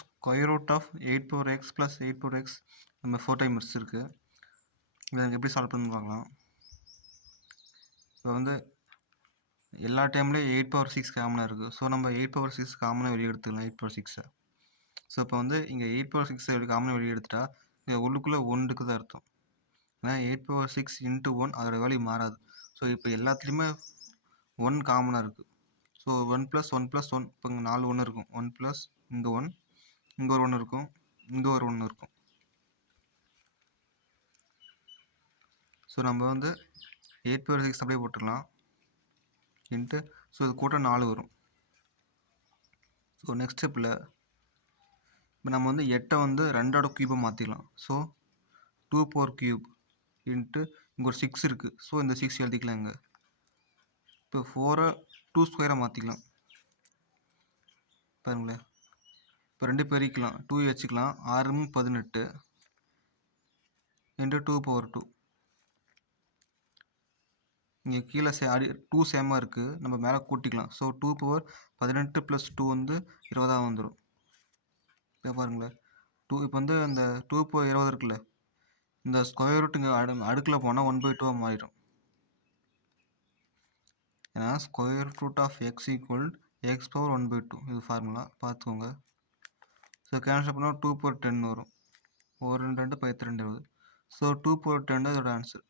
Square root of 8 power x plus 8 power x நம்ம 4 times இருக்குது. இதை எனக்கு எப்படி சால்வ் பண்ணி பார்க்கலாம். இப்போ வந்து எல்லா டைம்லேயும் 8 பவர் 6 காமனாக இருக்குது. ஸோ நம்ம 8 பவர் 6 காமனாக வெளியே எடுத்துக்கலாம் 8 பவர் 6. ஸோ இப்போ வந்து இங்கே 8 பவர் 6 காமனாக வெளியே எடுத்துட்டா இங்கே உள்ளுக்குள்ளே 1க்கு தான் அர்த்தம். ஏன்னா 8 பவர் 6 இன்ட்டு 1 அதோட வேல்யூ மாறாது. ஸோ இப்போ எல்லாத்துலேயுமே 1 காமனாக இருக்குது. ஸோ 1 + 1 + 1 இப்போ இங்கே 4 1 இருக்கும். 1 + இங்கே 1 இங்கே ஒரு 1 இருக்கும், இங்கே ஒரு 1 இருக்கும். ஸோ நம்ம வந்து 8 பவர் 6 அப்படியே போட்டுக்கலாம் இன்ட்டு. ஸோ இது கூட்ட 4 வரும். ஸோ நெக்ஸ்ட் ஸ்டெப்பில் இப்போ நம்ம வந்து 8 வந்து 2ஓட க்யூபாக மாற்றிடலாம். ஸோ 2 பவர் க்யூப் இன்ட்டு இங்கே ஒரு 6 இருக்குது. ஸோ இந்த 6 எழுதிக்கலாம் இங்கே. இப்போ 4 2 ஸ்கொயராக மாற்றிக்கலாம். பாருங்களேன், இப்போ 2 பெருக்கலாம், 2 வச்சுக்கலாம். 6 18 இன்ட்டு 2 பவர் 2. இங்கே கீழே 2 சேமாக இருக்குது, நம்ம மேலே கூட்டிக்கலாம். ஸோ 2 பவர் 18 + 2 வந்து 20 வந்துடும். இப்போ பாருங்களேன், இப்போ வந்து அந்த 2 பவர் 20 இருக்குல்ல, இந்த ஸ்கொயர் ரூட் இங்கே அடுக்கில் போனால் 1/2 மாறிடும். ஏன்னா square root of x equal x power 1/2 இது ஃபார்முலா பார்த்துக்கோங்க. ஸோ கேன்சல் பண்ணால் 2 பவர் 10 வரும். 1 2 2 12 20. ஸோ 2 பவர் 10 இதோட ஆன்சர்.